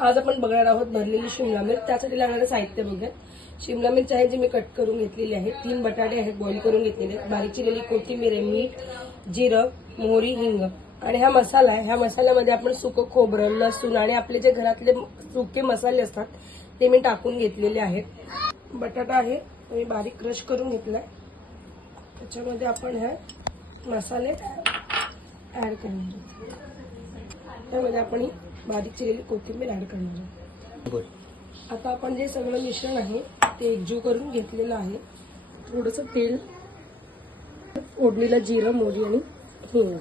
आज आपण बघणार आहोत भरलेली शिमला मिरच। त्यासाठी लागणारे साहित्य बघूया। शिमला मिरच आहे जी मी कट करून घेतलेली आहे। 3 बटाटे आहेत बॉईल करून घेतलेले आहेत। बारीक चिरलेली कोथिंबीर आहे, मीठ, जिरं, मोहरी, हिंग आणि हा मसाला आहे। ह्या मसाल्यामध्ये आपण सुकं खोबरं, लसूण आणि आपले जे घरातले सुके मसाले असतात ते मी टाकून घेतलेले आहेत। बटाटा आहे मी बारीक क्रश करून घेतलाय। त्याच्यामध्ये आपण हे मसाले ऍड करणार आहोत। त्यामध्ये आपण ही बारीक चिरलेली कोथिंबीर ऍड करणार आहोत। आता आपण जे सगळं मिश्रण आहे ते एकजीव करून घेतलेलं आहे। थोडंसं तेल, फोडणीला जिरं, मोहरी आणि हिंग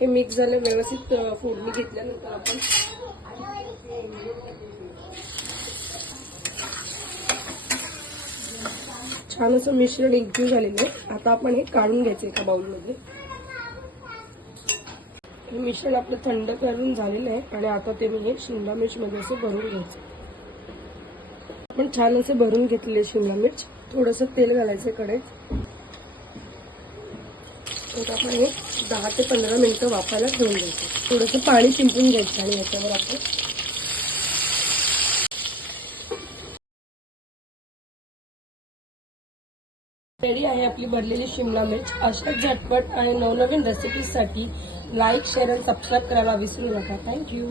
हे मिक्स झालं। व्यवस्थित फोडणी घेतल्यानंतर आपण छान असं मिश्रण एकजीव झालेलं आहे। आता आपण हे काढून घ्यायचं एका बाउलमध्ये। हे मिश्रण आपलं थंड करून झालेलं आहे आणि आता ते मी हे शिमला मिर्च मध्ये असं भरून घ्यायचं। आपण छान असे भरून घेतलेले शिमला मिर्च। थोडंसं तेल घालायचं कढईत। आपण हे 10 ते 15 मिनिटं वाफायला ठेवून द्यायचं। थोडंसं पाणी शिंपडून घ्यायचं आणि याच्यावर आपण रेडी आहे आपली भरलेली शिमला मिर्च। अशा झटपट आणि नवनवीन रेसिपीसाठी लाईक, शेअर आणि सबस्क्राईब करायला विसरू नका। थँक्यू।